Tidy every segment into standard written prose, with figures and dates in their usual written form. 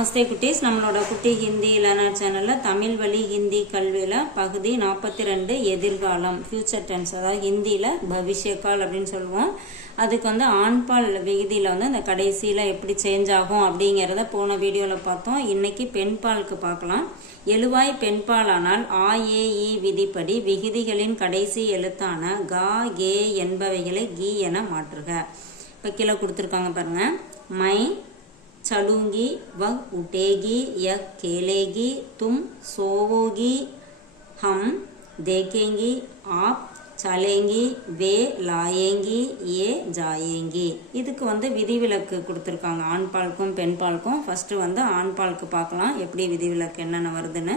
நமஸ்தே குட்டீஸ். நம்மளோட குட்டி ஹிந்தி லேர்னர் சேனல்ல தமிழ் வழி ஹிந்தி கல்வியில பகுதி 42 எதிர்காலம் ஃபியூச்சர் டென்ஸ், அதாவது ஹிந்தியில பவிஷ்யகால் அப்படின்னு சொல்லுவோம். அதுக்கு ஆண்பால் விகுதியில இந்த கடைசியில எப்படி சேஞ்ச் ஆகும் அப்படிங்கிறத போன வீடியோல பார்த்தோம். இன்னைக்கு பெண்பாலுக்கு பார்க்கலாம். எழுவாய் பெண்பால் ஆனால் ஆ ஏ இ விதிப்படி விகுதிகளின் கடைசி எழுத்தான கா கே என்பவைகளை கி என மாற்றுக. இப்போ கீழே கொடுத்துருக்காங்க பாருங்க. மை चलूंगी, वह उठेगी, यह खेलेगी, तुम सोओगी, हम देखेंगी, आप चलेंगी, वे लाएंगी, ये जाएंगी. இதுக்கு விதிவிலக்கு கொடுத்துருக்காங்க ஆண்பாலுக்கும் பெண்பாலுக்கும். ஃபர்ஸ்ட் ஆண்பாலுக்கு பார்க்கலாம் எப்படி விதிவிலக்கு என்னென்ன வருதுன்னு.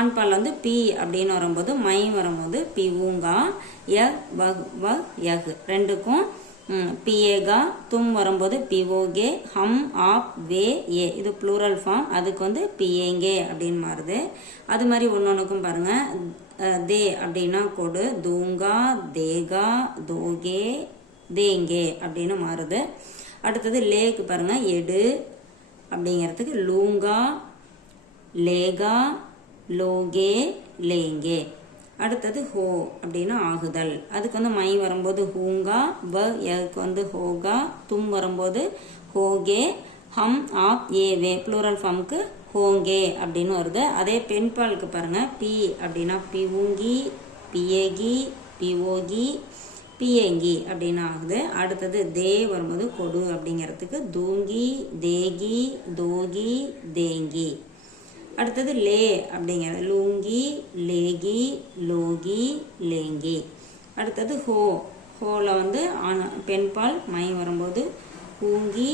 ஆண்பால் பி அப்படின்னு வரும்போது மை வரும்போது பிவுங்கா, யக் வக் வக் யக் ரெண்டுக்கும் பிஏகா, தும் வரும்போது பிஓகே, ஹம் ஆப் வே ஏ இது ப்ளூரல் ஃபார்ம், அதுக்கு பிஏங்கே அப்படின்னு மாறுது. அது மாதிரி ஒன்னொன்றுக்கும் பாருங்க. தே அப்படின்னா கொடு, தூங்கா, தேகா, தோகே, தேங்கே அப்படின்னு மாறுது. அடுத்தது லேக்கு பாருங்க. எடு அப்படிங்கிறதுக்கு லூங்கா, லேகா, லோகே, லேங்கே. அடுத்தது ஹோ அப்படின்னா ஆகுதல், அதுக்கு மை வரும்போது ஹூங்கா, வ யக்கு ஹோகா, தும் வரும்போது ஹோகே, ஹம் ஆப் ஏ வே ப்ளூரல் ஃபார்முக்கு ஹோங்கே அப்படின்னு வருது. அதே பெண்பாலுக்கு பாருங்க. பி அப்படின்னா பிவுங்கி, பிஏகி, பிஓகி, பிஏங்கி அப்படின்னு ஆகுது. அடுத்தது தே வரும்போது கொடு அப்படிங்கிறதுக்கு தூங்கி, தேகி, தோகி, தேங்கி. அடுத்தது லே அப்படிங்கிறது லூங்கி, லேகி, லோகி, லேங்கி. அடுத்தது ஹோ, ஹோல பெண்பால் மை வரும்போது ஹூங்கி.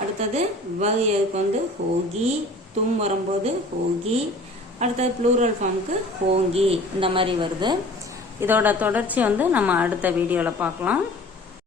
அடுத்தது வக்கு ஹோகி, தும் வரும்போது ஹோகி. அடுத்தது ப்ளூரல் ஃபார்முக்கு ஹோங்கி. இந்த மாதிரி வருது. இதோட தொடர்ச்சி நம்ம அடுத்த வீடியோவில் பார்க்கலாம்.